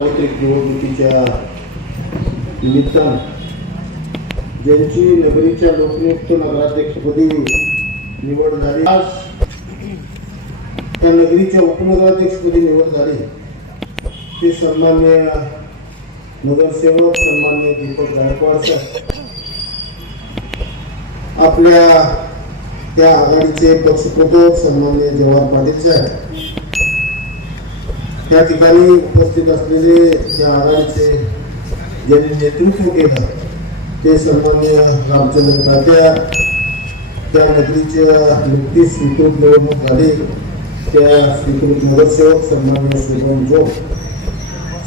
सार्वत्रिक निवडणुकीच्या निमित्तानं ज्यांची नगरीच्या लोकनियुक्त नगराध्यक्षपदी निवड झाली आज त्या नगरीच्या उपनगराध्यक्षपदी निवड झाली. ते सन्मान्य नगरसेवक सन्मान्य दीपक गायकवाड साहेब आपल्या त्या आघाडीचे पक्षप्रमुख सन्मान्य जवाहर पाटील साहेब त्या ठिकाणी उपस्थित असलेले त्या आघाडीचे ज्यांनी नेतृत्व केलं? ते सन्मान्य रामचंद्र तात्या त्या नगरीच्या नुकतीच स्वीकृत निवडणूक झाली. त्या स्वीकृत नगरसेवक सन्मान्य शुभम जो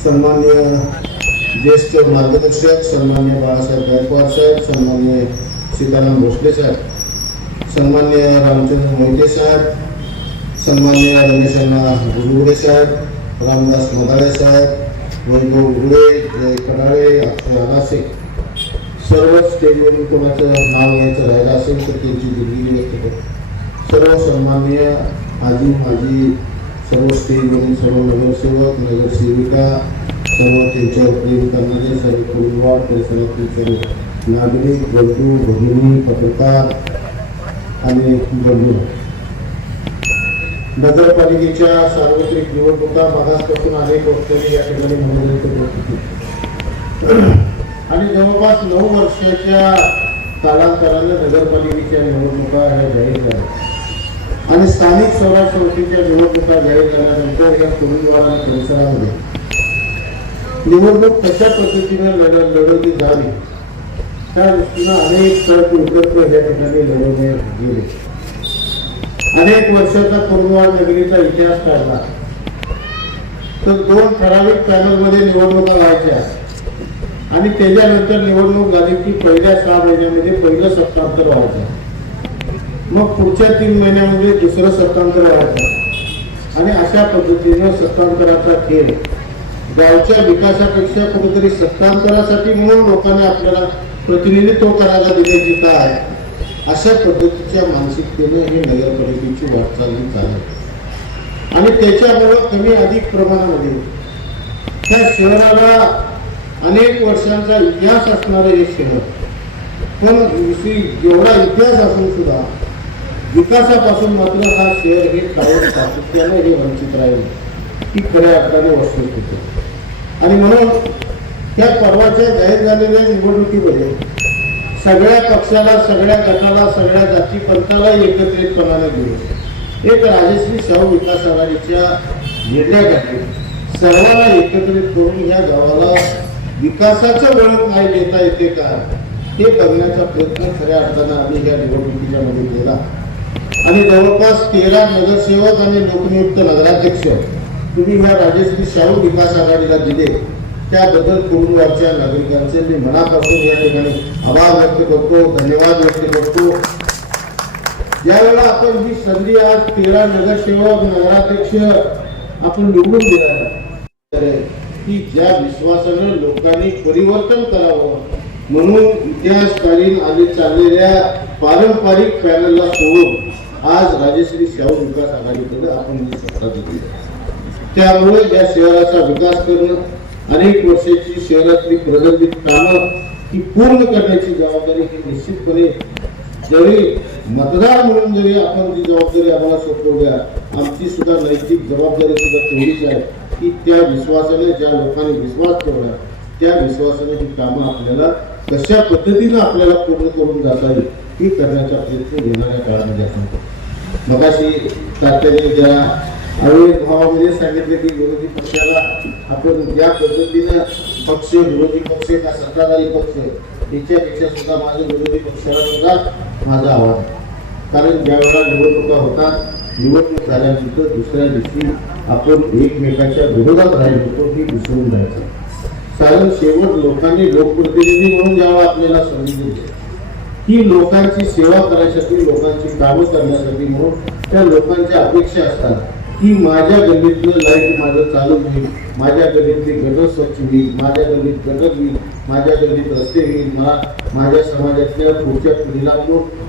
सन्मान्य ज्येष्ठ मार्गदर्शक सन्मान्य बाळासाहेब गायकवाड साहेब सन्मान्य सीताराम भोसले साहेब सन्मान्य रामचंद्र मोहिते साहेब सन्मान्य रमेशांना गुरुगुडे साहेब रामदास मदाळे साहेब वैभव उघडे जय कडाळे अक्षय अनासे सर्व स्टेजवरून कोणाचं नाव घ्यायचं राहिलं असेल तर त्यांची दिलगिरी व्यक्त करतो सर्व सन्मान्य आजी माजी सर्व स्टेजवरील सर्व नगरसेवक नगरसेविका सर्व त्यांच्यावर प्रेम करणारे सर्व कुरुंबाड परिसरातील सर्व नागरिक बंधू भगिनी पत्रकार आणि बंधू नगरपालिकेच्या सार्वत्रिक निवडणुका मागासपासून अनेक वक्त्यांनी या ठिकाणी मनोनयन आणि जवळपास नऊ वर्षाच्या कालांतराने नगरपालिकेच्या निवडणुका ह्या जाहीर झाल्या. आणि स्थानिक स्वराज संस्थेच्या निवडणुका जाहीर झाल्यानंतर या कुरुंदवाडा परिसरामध्ये निवडणूक कशा पद्धतीने लढ लढवली जावी त्या दृष्टीनं अनेक तर्क वितर्क या ठिकाणी लढवले गेले अनेक वर्षाचा कुरुंदवाड नगरीचा इतिहास काढला. तर दोन ठराविक पॅनलमध्ये निवडणुका व्हायच्या. आणि त्याच्यानंतर निवडणूक झाली की पहिल्या सहा महिन्यामध्ये पहिलं सत्तांतर व्हायचं. मग पुढच्या तीन महिन्यामध्ये दुसरं सत्तांतर व्हायचं. आणि अशा पद्धतीनं सत्तांतराचा खेळ. गावच्या विकासापेक्षा कुठेतरी सत्तांतरासाठी म्हणून लोकांनी आपल्याला प्रतिनिधित्व करायला दिल्याची काय अशा पद्धतीच्या मानसिकतेने हे नगरपालिकेची वाटचाली चालत आणि त्याच्यामुळं कमी अधिक प्रमाणामध्ये त्या शहराला अनेक वर्षांचा इतिहास असणारं हे शहर पण विषयी एवढा इतिहास असून सुद्धा विकासापासून मात्र हा शहर हे कायम सातत्याने हे वंचित राहील ही खऱ्या अर्थाने वस्तुस्थिती आणि म्हणून त्या परवाच्या जाहीर झालेल्या निवडणुकीमध्ये सगळ्या पक्षाला सगळ्या गटाला सगळ्या जाती पंथाला एकत्रितपणाने घेऊन एक राजश्री शाहू विकास आघाडीच्या निर्णयाखाली सर्वांना एकत्रित करून या गावाला विकासाचं वळण काय देता येते का हे बघण्याचा प्रयत्न खऱ्या अर्थानं आम्ही या निवडणुकीच्या मध्ये केला. आणि जवळपास तेरा नगरसेवक आणि लोकनियुक्त नगराध्यक्ष तुम्ही ह्या राजश्री शाहू विकास आघाडीला दिले. त्याबद्दल कुटुंबाच्या नागरिकांचे मी मनापासून या ठिकाणी आभार व्यक्त करतो धन्यवाद व्यक्त करतो. यावेळेला आपण ही संधी आज तेरा नगरसेवक नगराध्यक्ष आपण निवडून दिला की ज्या विश्वासानं लोकांनी परिवर्तन करावं म्हणून इतिहासकालीन आले चाललेल्या पारंपरिक पॅनलला सोडून आज राजेश्री शाहू विकास आघाडीकडे आपण ही सत्ता दिली त्यामुळे या शहराचा विकास करणं अनेक वर्षाची शहरातली प्रलंबित कामं ही पूर्ण करण्याची जबाबदारी ही निश्चितपणे जरी मतदार म्हणून जरी आपण जी जबाबदारी आम्हाला सोपवल्या आमची सुद्धा नैतिक जबाबदारी सुद्धा तेवढीच आहे की त्या विश्वासाने ज्या लोकांनी विश्वास ठेवला त्या विश्वासाने ही कामं आपल्याला कशा पद्धतीनं आपल्याला पूर्ण करून जाता येईल ही करण्याचा प्रयत्न येणाऱ्या काळामध्ये आपण मगाशी तात्याने ज्या आविर्भावामध्ये सांगितले की विरोधी पक्षाला आपण ज्या पद्धतीनं पक्ष विरोधी पक्ष का सत्ताधारी पक्ष याच्यापेक्षा सुद्धा माझ्या विरोधी पक्षाला सुद्धा माझं आव्हान कारण ज्या वेळेला निवडणुका होतात निवडणूक झाल्यानंतर दुसऱ्या दिवशी आपण एकमेकाच्या विरोधात राहिलो होतो ही विसरून जायचं. कारण शेवट लोकांनी लोकप्रतिनिधी म्हणून ज्यावेळा आपल्याला संधी दिली ही लोकांची सेवा करण्यासाठी लोकांची कामं करण्यासाठी म्हणून त्या लोकांच्या अपेक्षा असतात की माझ्या गल्लीतलं लाइट माझं चालू होईल माझ्या गल्लीतली गटर स्वच्छ होईल माझ्या गल्लीत गटर होईल माझ्या गल्लीत रस्ते होईल मला माझ्या समाजातल्या पुढच्या पिढीला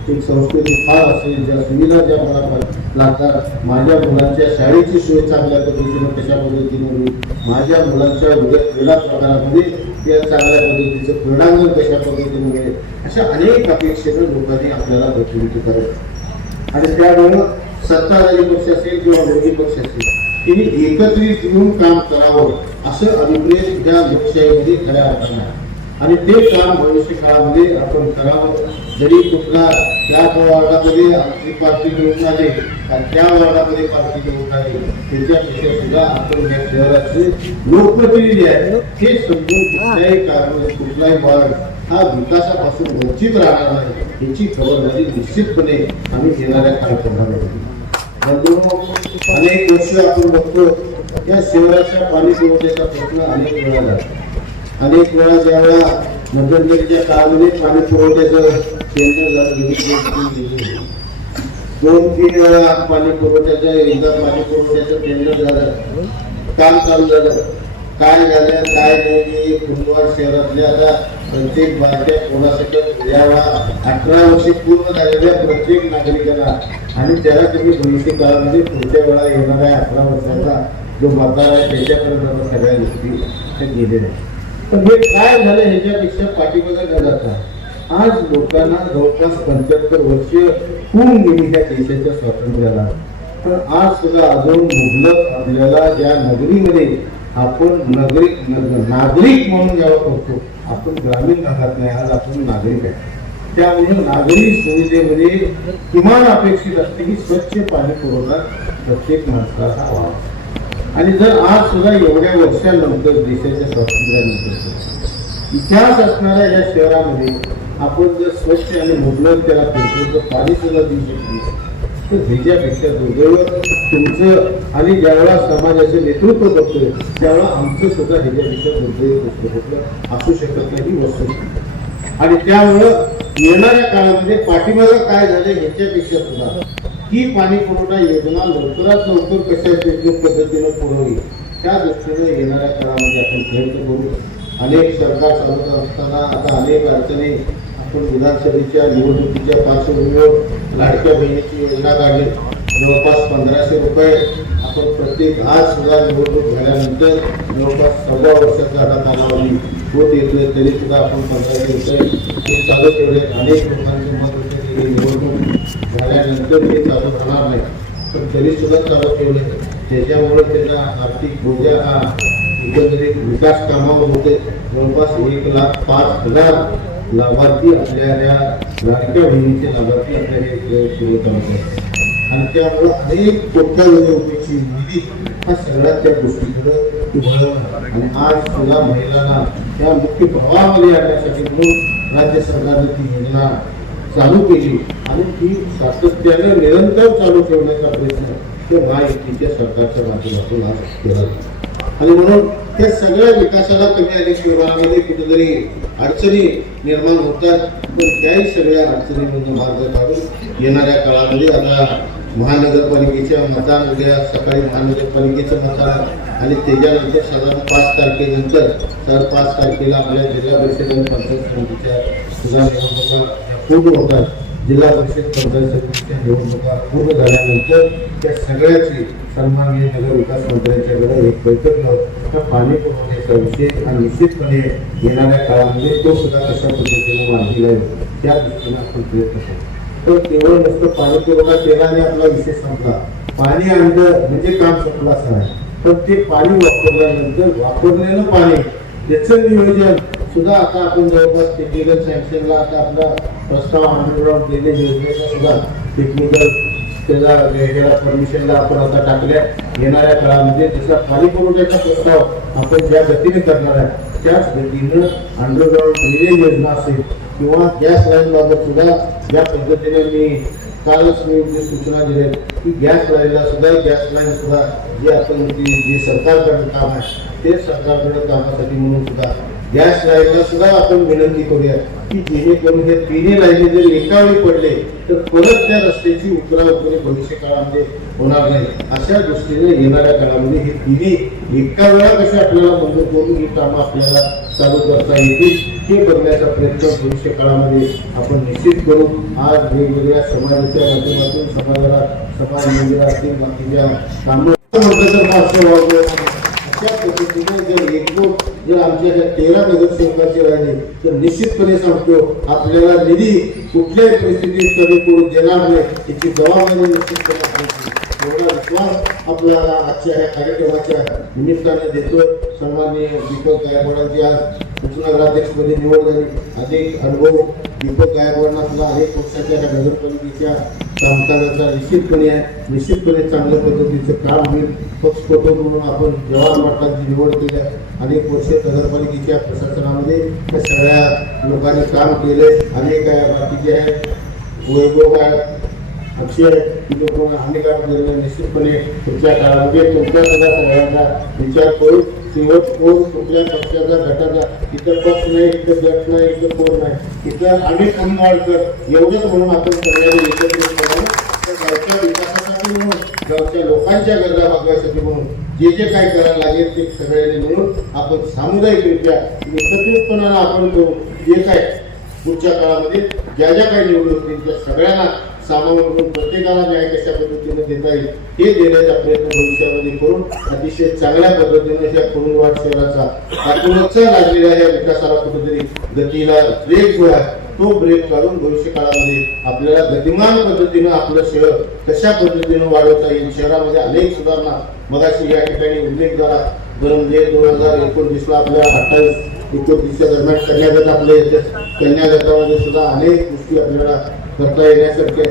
एक संस्कृती फार असेल ज्या सुविधा ज्या मला लागतात माझ्या मुलांच्या शाळेची सोय चांगल्या पद्धतीनं कशा पद्धतीनं होईल माझ्या मुलांच्या उद्या क्रीडा प्रकारामध्ये त्या चांगल्या पद्धतीचं क्रीडांगण कशा पद्धतीने मिळेल अशा अनेक अपेक्षेनं लोकांनी आपल्याला प्रतिनिधित्व करत आणि त्यामुळं सत्ताधारी पक्ष असेल किंवा विरोधी पक्ष असेल तिने एकत्रित येऊन काम करावं असं अभिप्रेत त्या लोकशाहीमध्ये खऱ्या अर्थानं आहे. आणि ते काम भविष्य काळामध्ये आपण करावं. जरी कुठला त्या वार्डामध्ये आमची पार्टी निवडून आली आणि त्या वार्डामध्ये पार्टी निवडून आली त्याच्यापेक्षा सुद्धा आपण या शहराचे लोकप्रतिनिधी आहेत. हे समजून कुठल्याही कारण कुठलाही वार्ड हा विकासापासून वंचित राहणार नाही याची खबरदारी निश्चितपणे आम्ही येणाऱ्या काळखंडामध्ये अनेक वर्ष आपण बघतो या शहराच्या पाणी पुरवठ्याचा प्रश्न अनेक वेळा झाला. अनेक वेळा ज्यावेळा मध्यंतरीच्या काळामध्ये पाणी पुरवठ्याचं दोन तीन वेळा पाणी पुरवठ्याचं एकदा पाणी पुरवठ्याचं टेंडर झालं काम चालू झालं. काय झालं काय नाही कुंभवाड शहरातल्या आता प्रत्येक भारतीय कोणासाठी यावेळा अठरा वर्षे पूर्ण झालेल्या प्रत्येक नागरिकांना आणि त्याला तुम्ही भविष्य काळामध्ये पुढच्या वेळा येणाऱ्या अठरा वर्षाचा जो मतदार आहे त्याच्यापर्यंत सगळ्या गोष्टी त्या गेलेल्या पण हे काय झालं ह्याच्यापेक्षा पाठीमागे न जाता आज लोकांना जवळपास पंच्याहत्तर वर्ष होऊन गेली ह्या देशाच्या स्वातंत्र्याला. पण आज सुद्धा अजून मुबलक आपल्याला ज्या नगरीमध्ये आपण नगरिक नागरिक म्हणून जेव्हा करतो आपण ग्रामीण भागात नाही आज आपण नागरिक आहे. त्यामुळे नागरी सुविधेमध्ये किमान अपेक्षित असते की स्वच्छ पाणी पुरवठा प्रत्येक माणसाला हा व्हावा आणि जर आज सुद्धा एवढ्या वर्षानंतर देशाच्या स्वातंत्र्यानंतर इतिहास असणाऱ्या या शहरामध्ये आपण जर स्वच्छ आणि मुबलक त्याला फिरतो पाणी सुद्धा देऊ शकतो तर ह्याच्यापेक्षा दुर्दैव तुमचं आणि ज्यावेळा समाजाचे नेतृत्व करतोय त्यावेळेला आमचं सुद्धा ह्याच्यापेक्षा दुर्दैव दुसरं असू शकत नाही वस्तू आणि त्यामुळं येणाऱ्या काळामध्ये पाठीमागं काय झालं ह्याच्यापेक्षा सुद्धा ही पाणी पुरवठा योजना लवकरात लवकर कशा योग्य पद्धतीनं पुरवली त्या दृष्टीने येणाऱ्या काळामध्ये आपण प्रयत्न करू अनेक सरकार चालवत असताना आता अनेक अडचणी आपण विधानसभेच्या निवडणुकीच्या पार्श्वभूमीवर लाडक्या बहिणीची योजना काढली. जवळपास पंधराशे रुपये आपण प्रत्येक आज सुद्धा निवडणूक झाल्यानंतर जवळपास सव्वा वर्षाचा आता कालावधी होत येतोय, तरी सुद्धा आपण पंधराशे रुपये चालू ठेवले. अनेक लोकांचे मत होते की निवडणूक चालू होणार नाही. पण तरी सुद्धा चालू ठेवले. त्याच्यामुळे त्यांना आर्थिक बोजा हा विकास कामावर होते. जवळपास एक लाख पाच हज़ार लाभार्थी आपल्या या लाडक्या बहिणीचे लाभार्थी आपल्या हे सुरू करत आणि त्यामुळे अनेक कोट्यावधी रुपयाची निधी हा सगळ्या त्या गोष्टीकडे वळवणार आणि आज सुद्धा महिलांना त्या मुख्य प्रवाहामध्ये आणण्यासाठी म्हणून राज्य सरकारने ती योजना चालू केली. आणि ती सातत्याने निरंतर चालू ठेवण्याचा प्रयत्न त्या महायुतीच्या सरकारच्या माध्यमातून आज केला जातो. आणि म्हणून त्या सगळ्या विकासाला कमी अधिक विभागामध्ये कुठेतरी अडचणी निर्माण होतात तर त्याही सगळ्या अडचणीमधून मार्ग काढून येणाऱ्या काळामध्ये आता महानगरपालिकेच्या मतदान उद्या सकाळी महानगरपालिकेचं मतदान आणि त्याच्यानंतर साधारण पाच तारखेनंतर तर पाच तारखेला आपल्या जिल्हा परिषद आणि पंचायत समितीच्या सुद्धा निवडणुका पूर्ण होतात. जिल्हा परिषद पंचायत समितीच्या निवडणुका पूर्ण झाल्यानंतर त्या सगळ्याची सन्माननीय नगर विकास मंत्र्यांच्याकडे एक बैठक लावून त्या पाणी पुरवण्याचा विषय आणि निश्चितपणे येणाऱ्या काळामध्ये तो सुद्धा कशा पद्धतीने मांडलेला आहे त्या दृष्टीने आपण प्रयत्न करू. तर केवळ नुसतं पाणी पुरवठा केला आणि आपला विषय संपला. पाणी आणलं म्हणजे काम संपलं असं नाही. पण ते पाणी वापरल्यानंतर वापरलेलं पाणी त्याचं नियोजन सुद्धा आता आपण जवळपास टेक्निकल सँक्शनला आता आपला प्रस्ताव अंडरग्राऊंड ड्रेनेज योजनेचा सुद्धा टेक्निकल त्याला ह्याला परमिशनला आपण आता टाकल्या येणाऱ्या काळामध्ये त्याचा पाणी पुरवठ्याचा प्रस्ताव आपण ज्या गतीने करणार आहे त्याच गतीनं अंडरग्राऊंड ड्रेनेज योजना असेल किंवा गॅस लाईनबाबत सुद्धा ज्या पद्धतीने मी कालच मी जी सूचना दिल्या की गॅस लाईनला सुद्धा गॅस लाईन सुद्धा जी आपण जी जे सरकारकडे काम आहे ते सरकारकडे कामासाठी म्हणून सुद्धा गॅस लाईनला सुद्धा आपण विनंती करूया की जेणेकरून हे तिन्ही लाईनी जर एका वेळी पडले तर परत त्या रस्त्याची उतरा वगैरे भविष्य काळामध्ये होणार नाही. अशा दृष्टीने येणाऱ्या काळामध्ये हे तिन्ही एका वेळा कसे आपल्याला मंजूर करून ही कामं आपल्याला चालू करता येतील हे बघण्याचा प्रयत्न भविष्य काळामध्ये आपण निश्चित करू. आज वेगवेगळ्या समाजाच्या माध्यमातून समाजाला समाज मंदिरातील बाकीच्या कामं. अशा पद्धतीने जर एकूण जर आमच्या ह्या तेरा नगरसेवकाचे राहिले तर निश्चितपणे सांगतो आपल्याला निधी कुठल्याही परिस्थितीत कमी करून देणार नाही याची जबाबदारी निश्चितपणे एवढा विश्वास आपल्याला आजच्या ह्या कार्यक्रमाच्या निमित्ताने देतो सन्माननीय दीपक गायकवाडांची आज उपनगराध्यक्षपदी निवड झाली अधिक अनुभव दीपक गायकवाडांना सुद्धा अनेक पक्षाच्या नगरपालिकेच्या कामकाजाचा निश्चितपणे आहे. निश्चितपणे चांगल्या पद्धतीचं काम होईल पक्षपटो म्हणून आपण जवाहर वाटांची निवड केली आहे. अनेक वर्ष नगरपालिकेच्या प्रशासनामध्ये त्या सगळ्या लोकांनी काम केले अनेक बाकीचे आहेत वैभव आहे अक्षय तिथे हानिकारक निर्णय निश्चितपणे तुमच्या काळामध्ये तुमच्या सुद्धा सगळ्यांचा विचार करून शेवट कोण कुठल्या पक्षाचा गटाचा इथं पक्ष नाही इथं गट नाही इथं कोण नाही. इथं आम्ही खंबाळकर एवढंच म्हणून आपण सगळ्यांनी एकत्रित करावं तर गावच्या विकासासाठी म्हणून गावच्या लोकांच्या गरजा भागवायसाठी म्हणून जे जे काय करायला लागेल ते सगळ्यांनी म्हणून आपण सामुदायिकरित्या एकत्रितपणाला आपण करू. जे काय पुढच्या काळामध्ये ज्या ज्या काही निवडणूक त्या सगळ्यांना सामावून प्रत्येकाला न्याय कशा पद्धतीने देता येईल हे देण्याचा प्रयत्न भविष्यामध्ये करून अतिशय चांगल्या पद्धतीने ह्या कुरुंदवाड शहराचा पाठिंबाचा लागलेल्या या विकासाला कुठेतरी गतीला ब्रेक जो आहे तो ब्रेक काढून भविष्य काळामध्ये आपल्याला गतिमान पद्धतीनं आपलं शहर कशा पद्धतीनं वाढवता येईल शहरामध्ये अनेक सुधारणा मगाशी या ठिकाणी उल्लेख झाला. गरमजे दोन हजार एकोणतीसला आपल्या अठ्ठावीस एकोणतीसच्या दरम्यान कन्यागत आपले कन्यागतामध्ये सुद्धा अनेक गोष्टी आपल्याला करता येण्यासारखे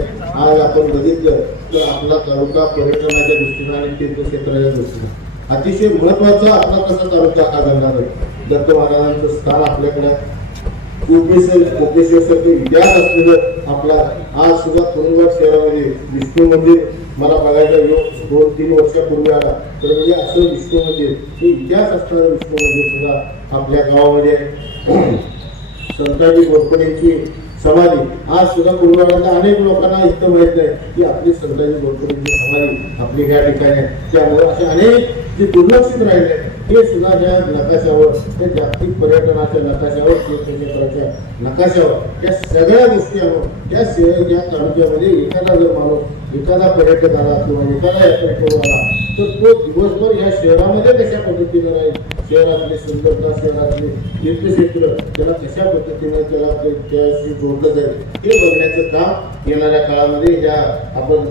आज आपण बघितलं तर आपला तालुका पर्यटनाच्या दृष्टीनं आणि तीर्थक्षेत्राच्या दृष्टीनं. अतिशय महत्त्वाचा आपला कसा तालुका हा जाणार आहे दत्त महाराजांचं स्थान आपल्याकडे कोपेश्वर कोपेश्वरसारखे इतिहास असलेलं आपला आज सुद्धा कुरुंदवाड शहरामध्ये विष्णू मंदिर मला बघायचा योग दोन तीन वर्षापूर्वी आला. तर म्हणजे असं विष्णू मंदिर हे इतिहास असणारं विष्णू मंदिर सुद्धा आपल्या गावामध्ये आहे. संताजी गोडकरेंची समाधी आज सुद्धा कुरुंदवाडातल्या अनेक लोकांना इतकं माहीत नाही की आपली संताजी गोडकरेंची समाधी आपली या ठिकाणी आहे. त्यामुळे असे अनेक जे दुर्लक्षित राहिले हे सुद्धा ज्या नकाशावर त्या जागतिक पर्यटनाच्या नकाशावर तीर्थक्षेत्राच्या नकाशावर या सगळ्या गोष्टी आहोत त्या शहर या तालुक्यामध्ये एखादा जर माणूस एखादा पर्यटक आला किंवा एखादा यात्रेकरू आला तर तो दिवसभर या शहरामध्ये कशा पद्धतीनं राहील? शहरातली सुंदरता शहरातले तीर्थक्षेत्र त्याला कशा पद्धतीने त्याला त्याशी जोडलं जाईल हे बघण्याचं काम येणाऱ्या काळामध्ये या आपण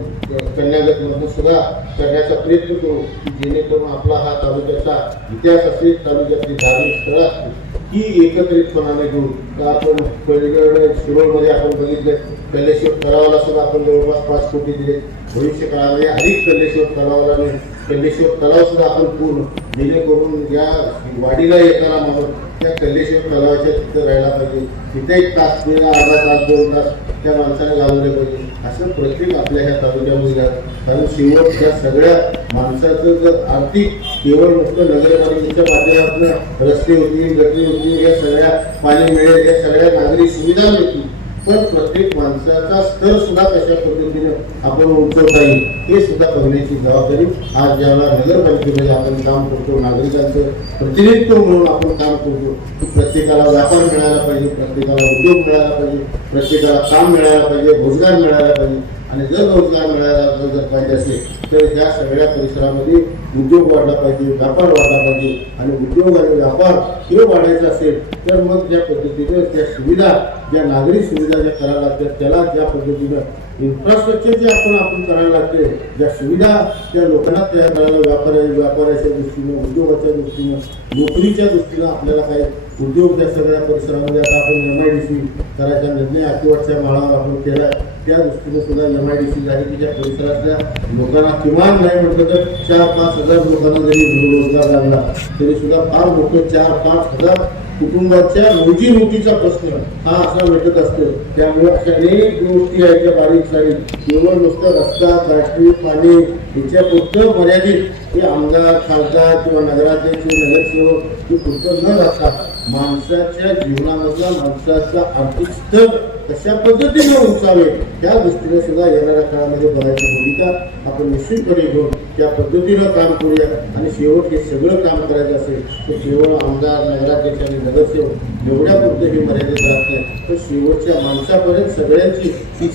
कन्यागतमधून सुद्धा करण्याचा प्रयत्न करू की जेणेकरून आपला हा तालुक्याचा इतिहास असेल तालुक्यातली धार्मिक स्थळं असतील ही एकत्रितपणाने घेऊन आपण वेगवेगळे शिरोळमध्ये आपण बघितलं कल्लेश्वर तलावाला सुद्धा आपण जवळपास पाच कोटी दिले. भविष्य काळामध्ये अधिक कल्लेश्वर तलावाला नाही कल्लेश्वर तलाव सुद्धा आपण पूर्ण जेणेकरून या वाडीला येताना माणूस त्या कल्लेश्वर तलावाच्या तिथं राहायला पाहिजे. तिथे एक तास किंवा अर्धा तास दोन तास त्या माणसाने लावले पाहिजे. असं प्रत्येक आपल्या ह्या तालुक्यामध्ये आहे. कारण शेवट त्या सगळ्या माणसाचं जर आर्थिक केवळ नुसतं नगरपालिकेच्या माध्यमातून रस्ते होतील गटरी होतील या सगळ्या पाणी मिळेल या सगळ्या नागरिक सुविधा मिळतील. पण प्रत्येक माणसाचा स्तर सुद्धा कशा पद्धतीने आपण उंचवता येईल. हे सुद्धा बघण्याची जबाबदारी आज ज्यावेळेला नगरपालिकेमध्ये आपण काम करतो नागरिकांचं प्रतिनिधित्व म्हणून आपण काम करतो की प्रत्येकाला व्यापार मिळायला पाहिजे प्रत्येकाला उद्योग मिळायला पाहिजे प्रत्येकाला काम मिळायला पाहिजे रोजगार मिळायला पाहिजे. आणि जर रोजगार मिळायला जर पाहिजे असेल तर त्या सगळ्या परिसरामध्ये उद्योग वाढला पाहिजे व्यापार वाढला पाहिजे आणि उद्योग आणि व्यापार हे वाढायचा असेल तर मग ज्या पद्धतीने त्या सुविधा ज्या नागरी सुविधा ज्या करायला लागतात त्याला ज्या पद्धतीनं इन्फ्रास्ट्रक्चर जे आपण आपण करायला लागते ज्या सुविधा त्या लोकांना तयार करायला व्यापार व्यापाराच्या दृष्टीनं उद्योगाच्या दृष्टीनं नोकरीच्या दृष्टीनं आपल्याला काही उद्योग त्या सगळ्या परिसरामध्ये आता आपण एम आय डी सी करायचा निर्णय आठवडच्या माळावर आपण केला त्या दृष्टीने सुद्धा एम आय डी सी झाली की त्या परिसरातल्या लोकांना किमान नाही म्हटलं तर चार पाच हजार लोकांना जरी रोजगार लागला तरी सुद्धा फार मोठं चार पाच हजार कुटुंबाच्या रोजीरोटीचा प्रश्न हा असा भेटत असतो. त्यामुळे अशा अनेक गोष्टी आहेत त्या बारीक सारीक. केवळ नुसतं रस्ता बॅटरी पाणी याच्या पुढचं मर्यादित. हे आमदार खासदार किंवा नगराध्यक्ष नगरसेवक हे पुरतं न राहतात माणसाच्या जीवनामधला माणसाचा आर्थिक स्तर कशा पद्धतीने उंचावे त्या दृष्टीने सुद्धा येणाऱ्या काळामध्ये बघायची भूमिका आपण निश्चितपणे घेऊन त्या पद्धतीनं काम करूया. आणि शेवट हे सगळं काम करायचं असेल तर केवळ आमदार नगराध्यक्ष आणि नगरसेवक एवढ्यापुरतं हे मर्यादित राहत नाही. तर शेवटच्या माणसापर्यंत सगळ्यांची ही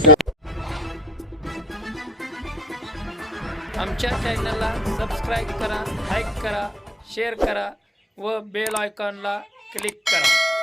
आमच्या चॅनलला सबस्क्राईब करा लाईक करा शेअर करा व बेल आयकॉनला क्लिक करा.